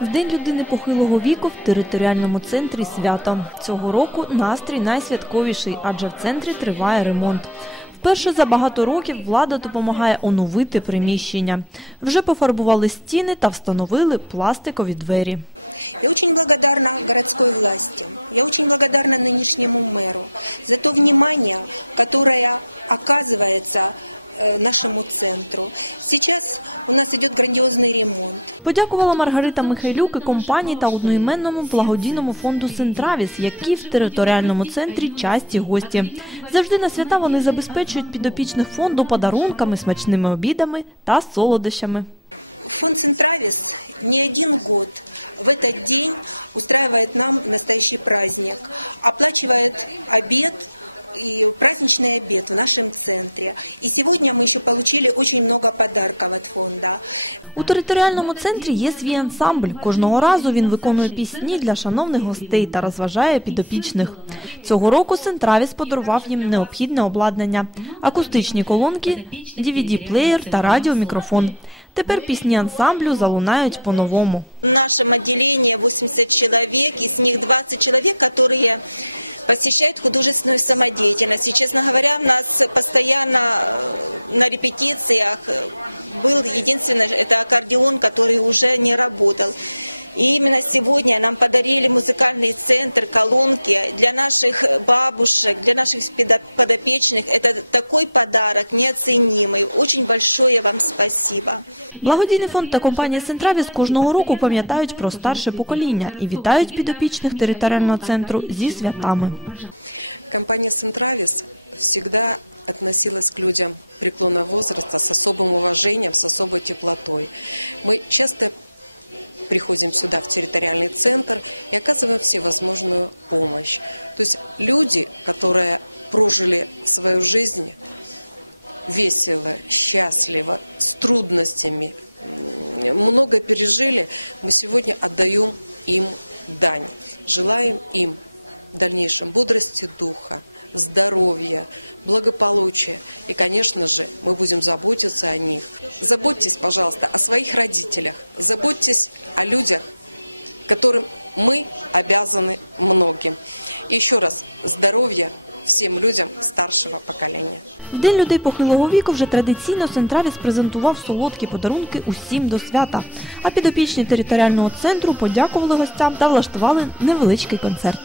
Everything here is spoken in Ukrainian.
В День людини похилого віку в територіальному центрі свято. Цього року настрій найсвятковіший, адже в центрі триває ремонт. Вперше за багато років влада допомагає оновити приміщення. Вже пофарбували стіни та встановили пластикові двері. Я очень благодарна городской власти, я очень благодарна нынешнему мэру за то внимание, которое оказывается э, нашему центру. Сейчас у нас идет грандиозный ремонт. Подякувала Маргарита Михайлюк і компанії та одноіменному благодійному фонду Сентравіс, які в територіальному центрі часті гості. Завжди на свята вони забезпечують підопічних фонду подарунками, смачними обідами та солодощами. Фонд Центравис не один год в этот день устраивает нам настоящий праздник, оплачивает обед и праздничный обед в нашем центре. И сегодня мы еще получили очень много подарков от фонда. У територіальному центрі є свій ансамбль. Кожного разу він виконує пісні для шановних гостей та розважає підопічних. Цього року Сентравіс подарував їм необхідне обладнання: акустичні колонки, DVD-плеєр та радіомікрофон. Тепер пісні ансамблю залунають по-новому. В нашем отделении 80 человек, из них 20 человек, которые посещают художественную самодеятельность. И, честно говоря, у нас постоянно э, на репетициях э, был единственный, это аккордеон, который уже не работал. И именно сегодня нам подарили музыкальный центр, колонки для наших бабушек, для наших педо- подопечных. Это такой подарок неоценимый. Очень большое вам спасибо. Благодійний фонд та компанія Сентравіс кожного року пам'ятають про старше покоління і вітають підопічних територіального центру зі святами. Компания «Сентравис» всегда относилась к людям преклонного возраста с особым уважением, с особой теплотой. Мы часто приходим сюда, в территориальный центр, и оказываем всевозможную помощь. То есть люди, которые прожили свою жизнь весело, счастливо, с трудностями, много пережили, мы сегодня отдаем им дань. Желаем им в дальнейшем бодрости духа, здоровья, благополучия. И, конечно же, мы будем заботиться о них. Заботьтесь, пожалуйста, о своих родителях. Заботьтесь о людях, которым мы обязаны многим. И еще раз, здоровья всем людям старшего поколения. В День людей похилого віку вже традиційно Сентравіс презентував солодкі подарунки усім до свята. А підопічні територіального центру подякували гостям та влаштували невеличкий концерт.